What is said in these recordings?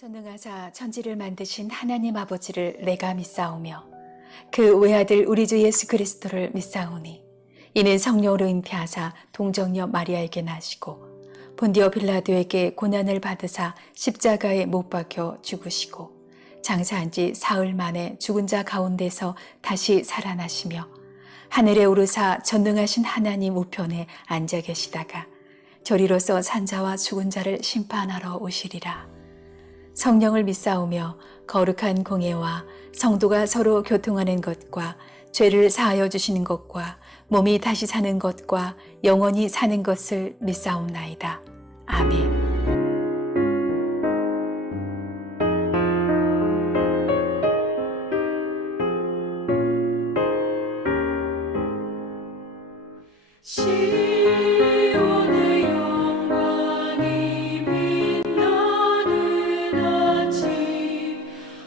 전능하사 천지를 만드신 하나님 아버지를 내가 믿사오며 그 외아들 우리 주 예수 그리스도를 믿사오니 이는 성령으로 잉태하사 동정녀 마리아에게 나시고 본디오 빌라도에게 고난을 받으사 십자가에 못 박혀 죽으시고 장사한 지 사흘 만에 죽은 자 가운데서 다시 살아나시며 하늘에 오르사 전능하신 하나님 우편에 앉아 계시다가 저리로서 산자와 죽은 자를 심판하러 오시리라. 성령을 믿사오며 거룩한 공예와 성도가 서로 교통하는 것과 죄를 사하여 주시는 것과 몸이 다시 사는 것과 영원히 사는 것을 믿사옵나이다. 아멘. 시온의 영광이 빛나는 아침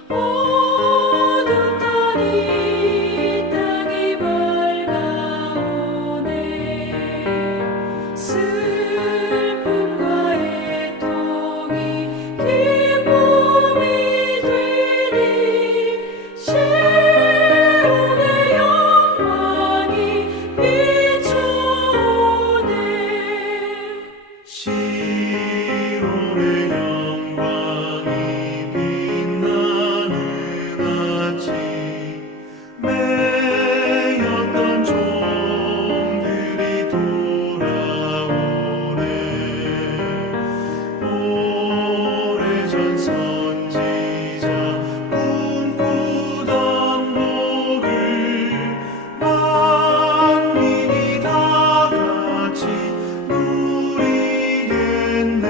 어둡던 이 땅이 밝아오네 슬픔과 애통이 기쁨이 되니 시온의 영광이 시온의 영광이 빛나는 아침 매였던 종들이 돌아오네 오래전 선지자 꿈꾸던 복을 만민이 다 같이 누리겠네.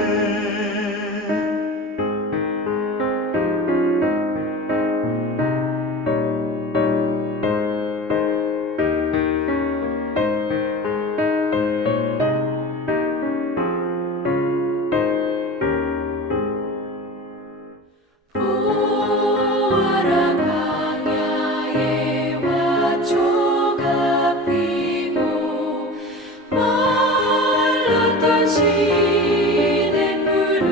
보아라 광야에 화초가 피고 말랐던 시냇물을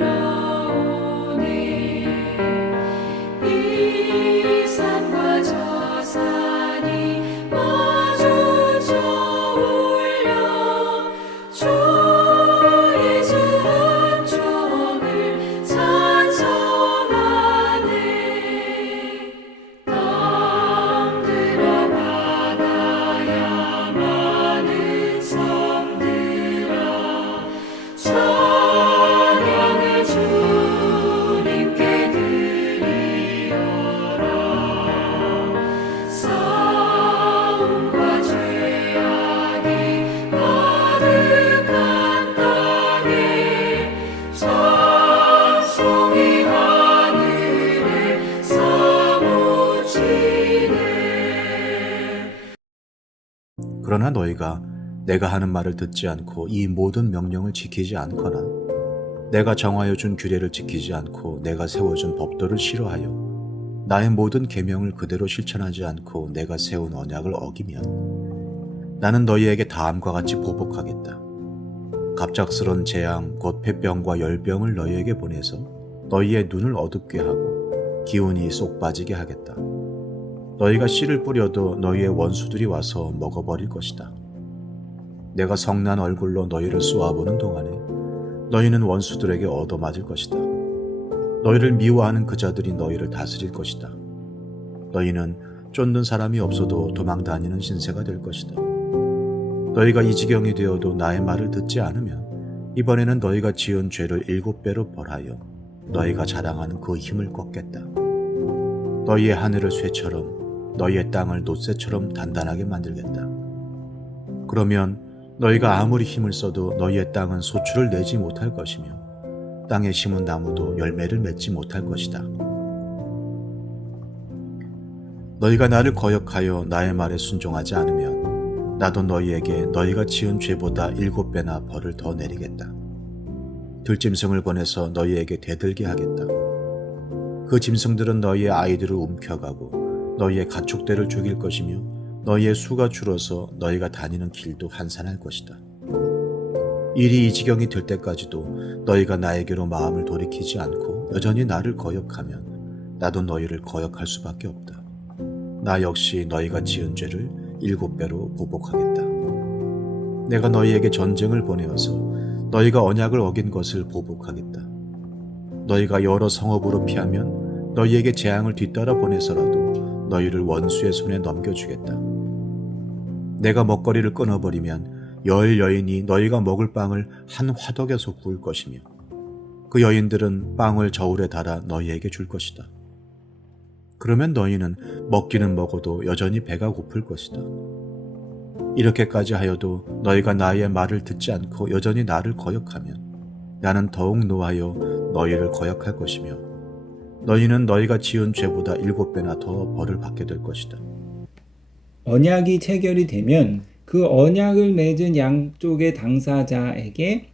흘러오네 이 산과 저 산이 마주쳐 울려 주 예수 은총을 찬송하네 땅들아 바다야 많은 섬들아 찬양을 주님께 드리어라 싸움과 죄악이 가득한 땅에 찬송이 하늘에 사무치네. 그러나 너희가 내가 하는 말을 듣지 않고 이 모든 명령을 지키지 않거나 내가 정하여 준 규례를 지키지 않고 내가 세워준 법도를 싫어하여 나의 모든 계명을 그대로 실천하지 않고 내가 세운 언약을 어기면 나는 너희에게 다음과 같이 보복하겠다. 갑작스런 재앙 곧 폐병과 열병을 너희에게 보내서 너희의 눈을 어둡게 하고 기운이 쏙 빠지게 하겠다. 너희가 씨를 뿌려도 너희의 원수들이 와서 먹어버릴 것이다. 내가 성난 얼굴로 너희를 쏘아보는 동안에 너희는 원수들에게 얻어맞을 것이다. 너희를 미워하는 그 자들이 너희를 다스릴 것이다. 너희는 쫓는 사람이 없어도 도망다니는 신세가 될 것이다. 너희가 이 지경이 되어도 나의 말을 듣지 않으면 이번에는 너희가 지은 죄를 7배로 벌하여 너희가 자랑하는 그 힘을 꺾겠다. 너희의 하늘을 쇠처럼 너희의 땅을 놋쇠처럼 단단하게 만들겠다. 그러면 너희가 아무리 힘을 써도 너희의 땅은 소출을 내지 못할 것이며 땅에 심은 나무도 열매를 맺지 못할 것이다. 너희가 나를 거역하여 나의 말에 순종하지 않으면 나도 너희에게 너희가 지은 죄보다 7배나 벌을 더 내리겠다. 들짐승을 보내서 너희에게 대들게 하겠다. 그 짐승들은 너희의 아이들을 움켜가고 너희의 가축대를 죽일 것이며 너희의 수가 줄어서 너희가 다니는 길도 한산할 것이다. 일이 이 지경이 될 때까지도 너희가 나에게로 마음을 돌이키지 않고 여전히 나를 거역하면 나도 너희를 거역할 수밖에 없다. 나 역시 너희가 지은 죄를 7배로 보복하겠다. 내가 너희에게 전쟁을 보내어서 너희가 언약을 어긴 것을 보복하겠다. 너희가 여러 성읍으로 피하면 너희에게 재앙을 뒤따라 보내서라도 너희를 원수의 손에 넘겨주겠다. 내가 먹거리를 끊어버리면 10 여인이 너희가 먹을 빵을 한 화덕에서 구울 것이며 그 여인들은 빵을 저울에 달아 너희에게 줄 것이다. 그러면 너희는 먹기는 먹어도 여전히 배가 고플 것이다. 이렇게까지 하여도 너희가 나의 말을 듣지 않고 여전히 나를 거역하면 나는 더욱 노하여 너희를 거역할 것이며 너희는 너희가 지은 죄보다 7배나 더 벌을 받게 될 것이다. 언약이 체결이 되면 그 언약을 맺은 양쪽의 당사자에게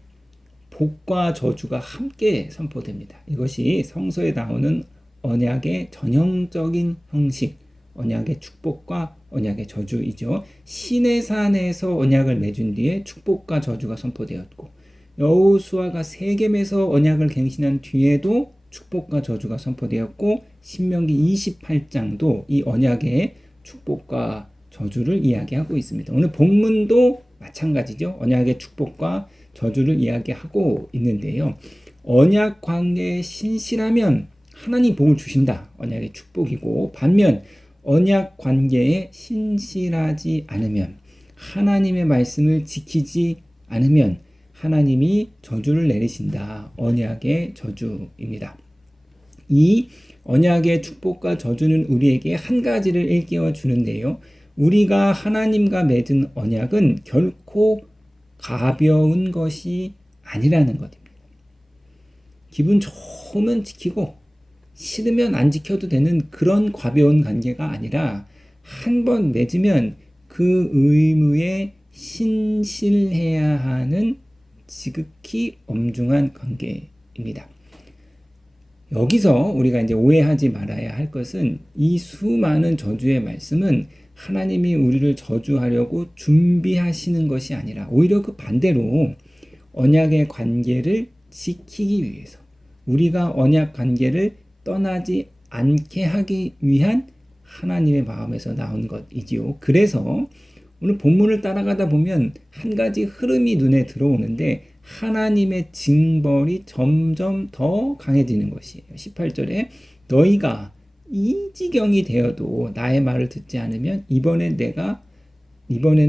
복과 저주가 함께 선포됩니다. 이것이 성서에 나오는 언약의 전형적인 형식, 언약의 축복과 언약의 저주이죠. 시내산에서 언약을 맺은 뒤에 축복과 저주가 선포되었고 여호수아가 세겜에서 언약을 갱신한 뒤에도 축복과 저주가 선포되었고 신명기 28장도 이 언약의 축복과 저주를 이야기하고 있습니다. 오늘 본문도 마찬가지죠. 언약의 축복과 저주를 이야기하고 있는데요. 언약 관계에 신실하면 하나님 복을 주신다. 언약의 축복이고 반면 언약 관계에 신실하지 않으면 하나님의 말씀을 지키지 않으면 하나님이 저주를 내리신다. 언약의 저주입니다. 이 언약의 축복과 저주는 우리에게 한 가지를 일깨워 주는데요. 우리가 하나님과 맺은 언약은 결코 가벼운 것이 아니라는 것입니다. 기분 좋으면 지키고 싫으면 안 지켜도 되는 그런 가벼운 관계가 아니라 한 번 맺으면 그 의무에 신실해야 하는 지극히 엄중한 관계입니다. 여기서 우리가 이제 오해하지 말아야 할 것은 이 수많은 저주의 말씀은 하나님이 우리를 저주하려고 준비하시는 것이 아니라 오히려 그 반대로 언약의 관계를 지키기 위해서 우리가 언약 관계를 떠나지 않게 하기 위한 하나님의 마음에서 나온 것이지요. 그래서 오늘 본문을 따라가다 보면 한 가지 흐름이 눈에 들어오는데 하나님의 징벌이 점점 더 강해지는 것이에요. 18절에 너희가 이 지경이 되어도 나의 말을 듣지 않으면 이번에는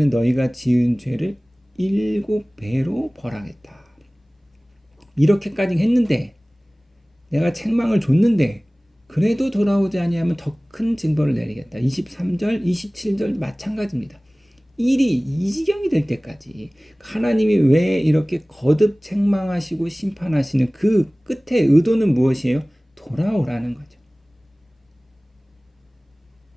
너희가 지은 죄를 7배로 벌하겠다. 이렇게까지 했는데 내가 책망을 줬는데 그래도 돌아오지 아니하면 더 큰 징벌을 내리겠다. 23절, 27절 마찬가지입니다. 일이 이 지경이 될 때까지 하나님이 왜 이렇게 거듭 책망하시고 심판하시는 그 끝에 의도는 무엇이에요? 돌아오라는 거죠.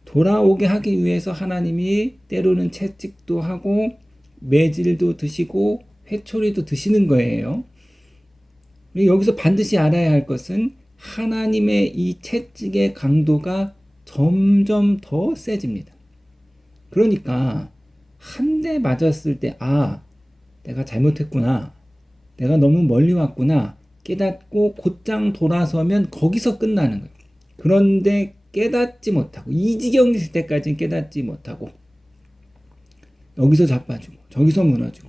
돌아오게 하기 위해서 하나님이 때로는 채찍도 하고 매질도 드시고 회초리도 드시는 거예요. 여기서 반드시 알아야 할 것은 하나님의 이 채찍의 강도가 점점 더 세집니다. 그러니까 한 대 맞았을 때 내가 잘못했구나. 내가 너무 멀리 왔구나. 깨닫고 곧장 돌아서면 거기서 끝나는 거예요. 그런데 깨닫지 못하고 이 지경이 될 때까지는 깨닫지 못하고 여기서 자빠지고 저기서 무너지고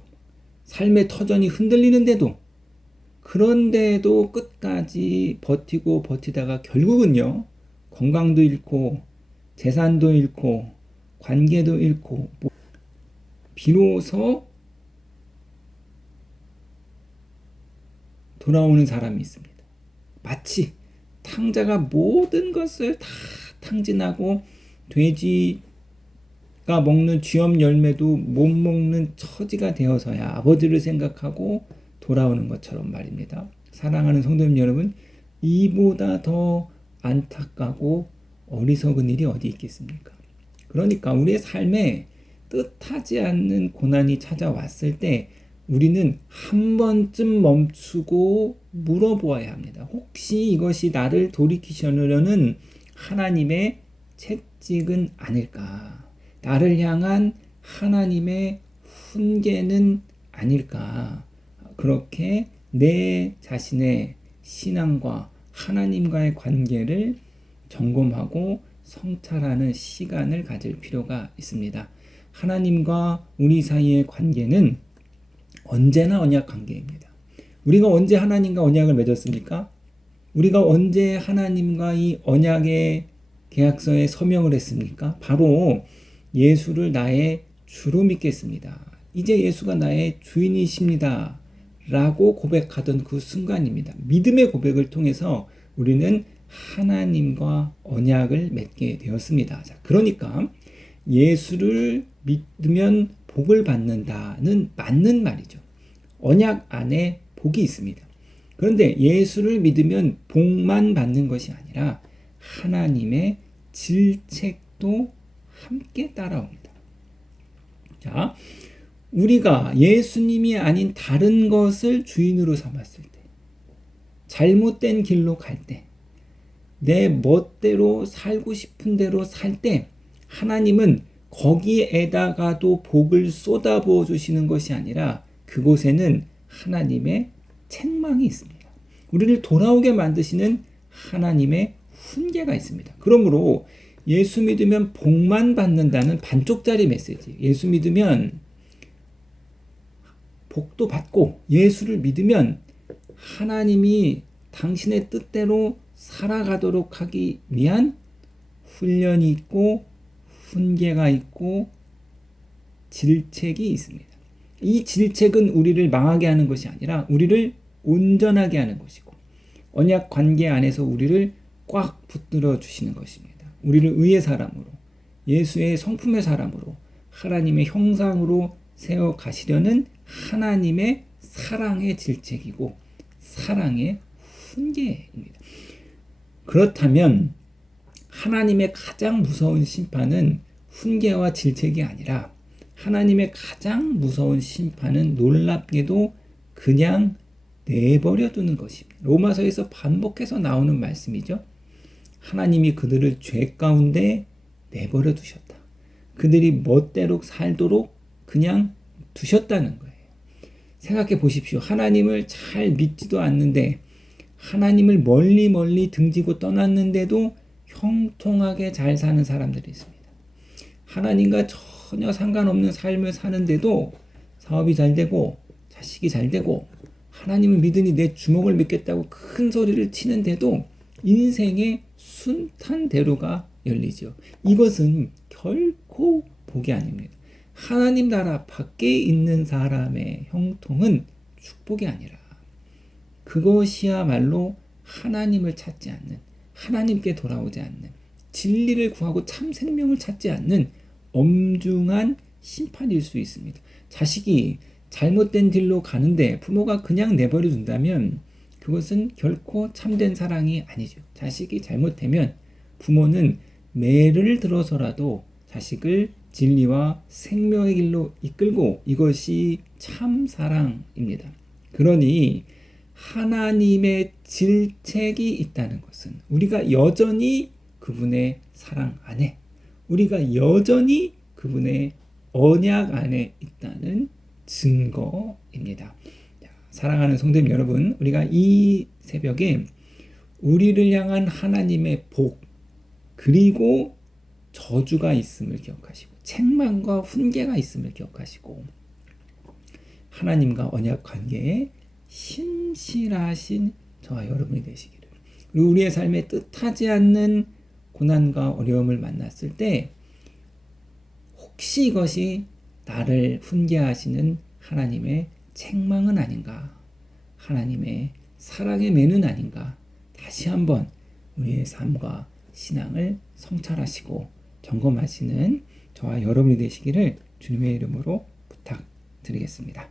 삶의 터전이 흔들리는데도 그런데도 끝까지 버티고 버티다가 결국은요 건강도 잃고 재산도 잃고 관계도 잃고 비로소 돌아오는 사람이 있습니다. 마치 탕자가 모든 것을 다 탕진하고 돼지가 먹는 쥐엄 열매도 못 먹는 처지가 되어서야 아버지를 생각하고 돌아오는 것처럼 말입니다. 사랑하는 성도님 여러분, 이보다 더 안타까고 어리석은 일이 어디 있겠습니까? 그러니까 우리의 삶에 뜻하지 않는 고난이 찾아왔을 때 우리는 한 번쯤 멈추고 물어보아야 합니다. 혹시 이것이 나를 돌이키시려는 하나님의 채찍은 아닐까? 나를 향한 하나님의 훈계는 아닐까? 그렇게 내 자신의 신앙과 하나님과의 관계를 점검하고 성찰하는 시간을 가질 필요가 있습니다. 하나님과 우리 사이의 관계는 언제나 언약 관계입니다. 우리가 언제 하나님과 언약을 맺었습니까? 우리가 언제 하나님과 이 언약의 계약서에 서명을 했습니까? 바로 예수를 나의 주로 믿겠습니다. 이제 예수가 나의 주인이십니다. 라고 고백하던 그 순간입니다. 믿음의 고백을 통해서 우리는 하나님과 언약을 맺게 되었습니다. 자, 그러니까 예수를 믿으면 복을 받는다는 맞는 말이죠. 언약 안에 복이 있습니다. 그런데 예수를 믿으면 복만 받는 것이 아니라 하나님의 질책도 함께 따라옵니다. 자, 우리가 예수님이 아닌 다른 것을 주인으로 삼았을 때, 잘못된 길로 갈 때, 내 멋대로 살고 싶은 대로 살 때, 하나님은 거기에다가도 복을 쏟아부어 주시는 것이 아니라 그곳에는 하나님의 책망이 있습니다. 우리를 돌아오게 만드시는 하나님의 훈계가 있습니다. 그러므로 예수 믿으면 복만 받는다는 반쪽짜리 메시지. 예수 믿으면 복도 받고, 예수를 믿으면 하나님이 당신의 뜻대로 살아가도록 하기 위한 훈련이 있고 훈계가 있고 질책이 있습니다. 이 질책은 우리를 망하게 하는 것이 아니라 우리를 온전하게 하는 것이고, 언약 관계 안에서 우리를 꽉 붙들어 주시는 것입니다. 우리를 의의 사람으로, 예수의 성품의 사람으로, 하나님의 형상으로 세워 가시려는 하나님의 사랑의 질책이고 사랑의 훈계입니다. 그렇다면 하나님의 가장 무서운 심판은 훈계와 질책이 아니라 하나님의 가장 무서운 심판은 놀랍게도 그냥 내버려 두는 것입니다. 로마서에서 반복해서 나오는 말씀이죠. 하나님이 그들을 죄 가운데 내버려 두셨다. 그들이 멋대로 살도록 그냥 두셨다는 거예요. 생각해 보십시오. 하나님을 잘 믿지도 않는데, 하나님을 멀리 등지고 떠났는데도 형통하게 잘 사는 사람들이 있습니다. 하나님과 전혀 상관없는 삶을 사는데도 사업이 잘 되고 자식이 잘 되고, 하나님을 믿으니 내 주먹을 믿겠다고 큰 소리를 치는데도 인생의 순탄대로가 열리죠. 이것은 결코 복이 아닙니다. 하나님 나라 밖에 있는 사람의 형통은 축복이 아니라 그것이야말로 하나님을 찾지 않는, 하나님께 돌아오지 않는, 진리를 구하고 참 생명을 찾지 않는 엄중한 심판일 수 있습니다. 자식이 잘못된 길로 가는데 부모가 그냥 내버려 둔다면 그것은 결코 참된 사랑이 아니죠. 자식이 잘못되면 부모는 매를 들어서라도 자식을 진리와 생명의 길로 이끌고, 이것이 참 사랑입니다. 그러니 하나님의 질책이 있다는 것은 우리가 여전히 그분의 사랑 안에, 우리가 여전히 그분의 언약 안에 있다는 증거입니다. 사랑하는 성도님 여러분, 우리가 이 새벽에 우리를 향한 하나님의 복, 그리고 저주가 있음을 기억하시고, 책망과 훈계가 있음을 기억하시고, 하나님과 언약 관계에 신실하신 저와 여러분이 되시기를, 그리고 우리의 삶에 뜻하지 않는 고난과 어려움을 만났을 때 혹시 이것이 나를 훈계하시는 하나님의 책망은 아닌가, 하나님의 사랑의 매는 아닌가, 다시 한번 우리의 삶과 신앙을 성찰하시고 점검하시는 저와 여러분이 되시기를 주님의 이름으로 부탁드리겠습니다.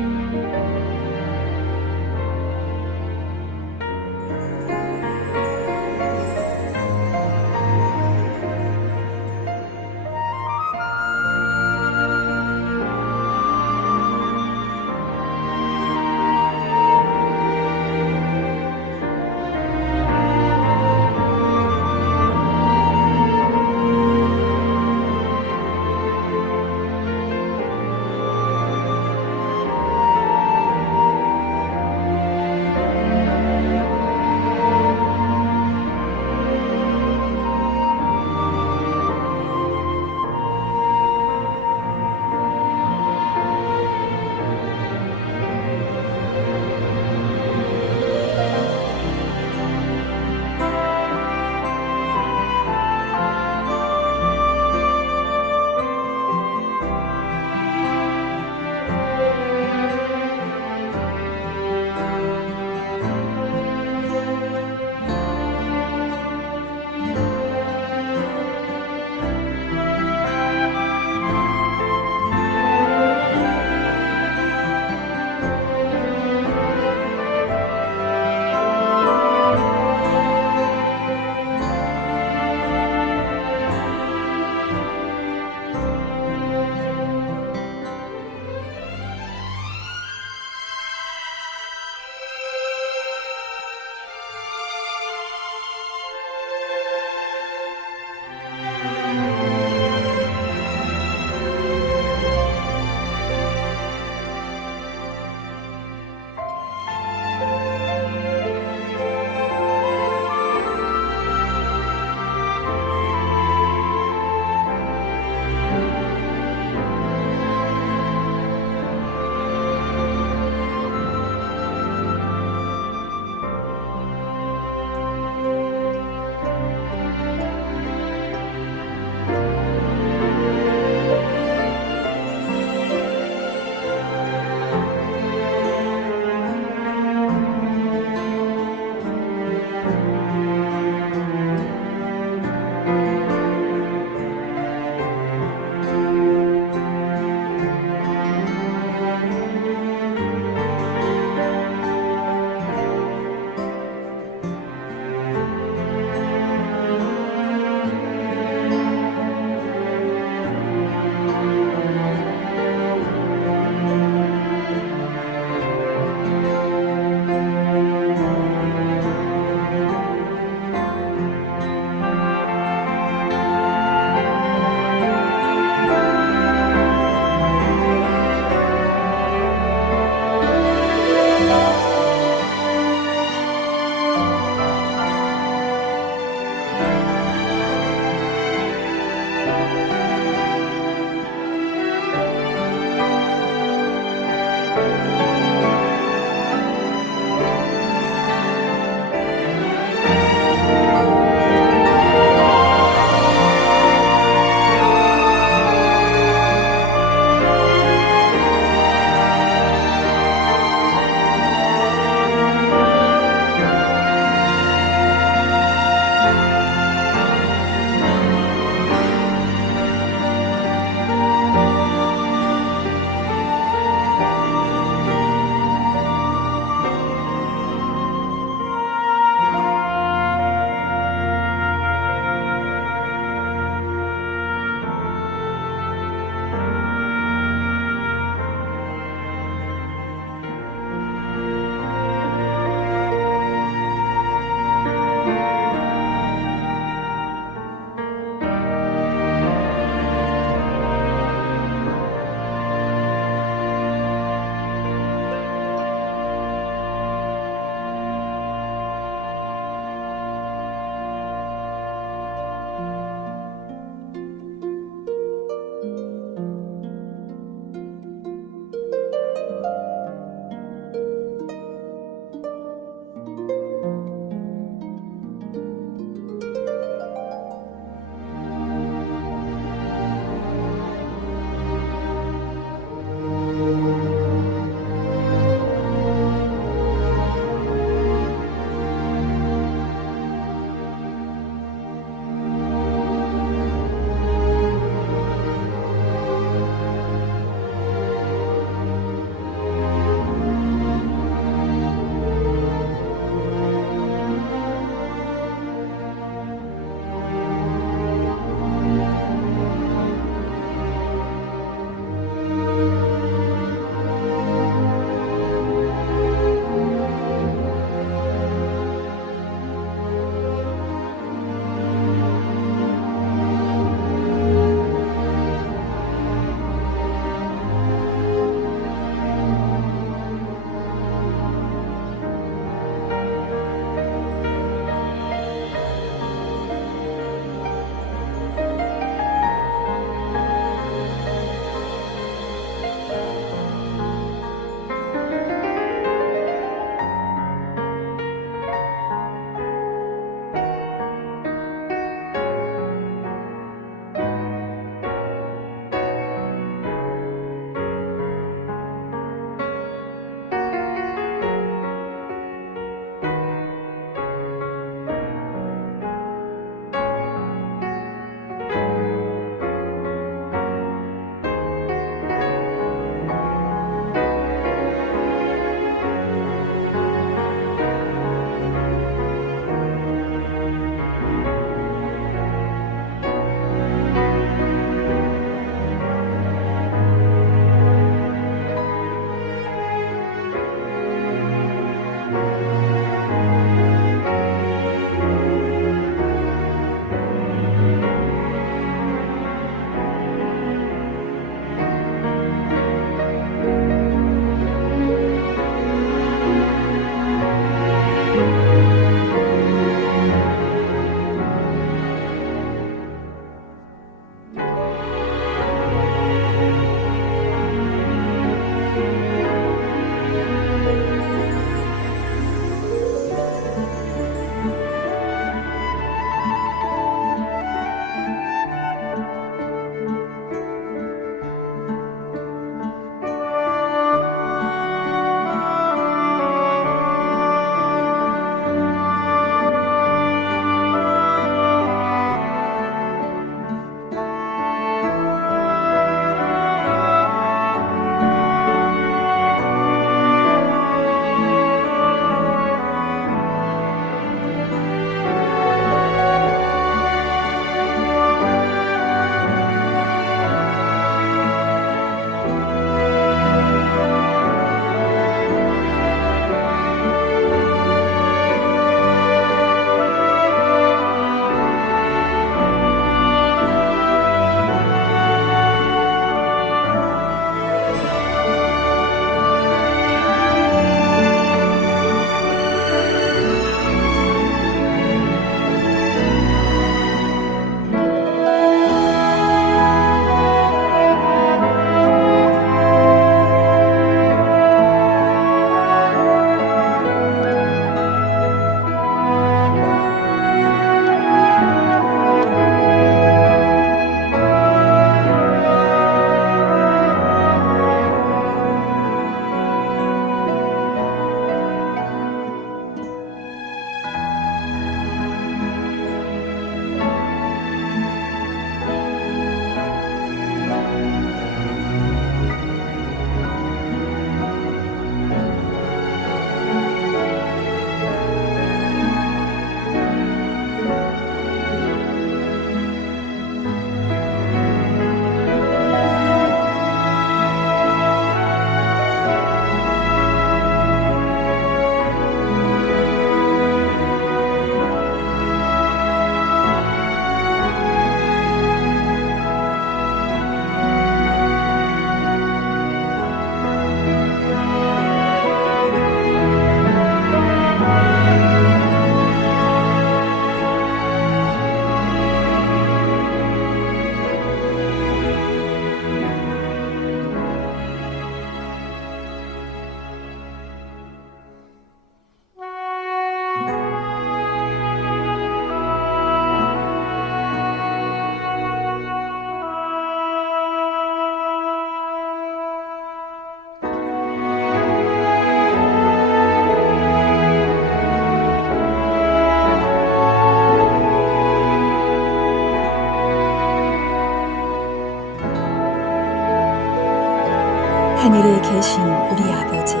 하늘에 계신 우리 아버지여,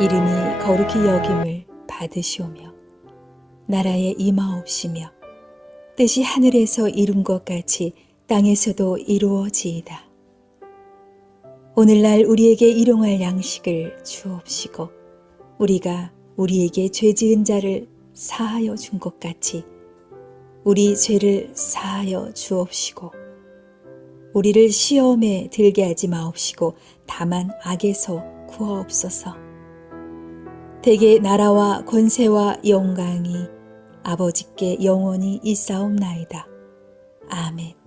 이름이 거룩히 여김을 받으시오며 나라에 임하옵시며 뜻이 하늘에서 이룬 것 같이 땅에서도 이루어지이다. 오늘날 우리에게 일용할 양식을 주옵시고 우리가 우리에게 죄 지은 자를 사하여 준 것 같이 우리 죄를 사하여 주옵시고 우리를 시험에 들게 하지 마옵시고 다만 악에서 구하옵소서. 대개 나라와 권세와 영광이 아버지께 영원히 있사옵나이다. 아멘.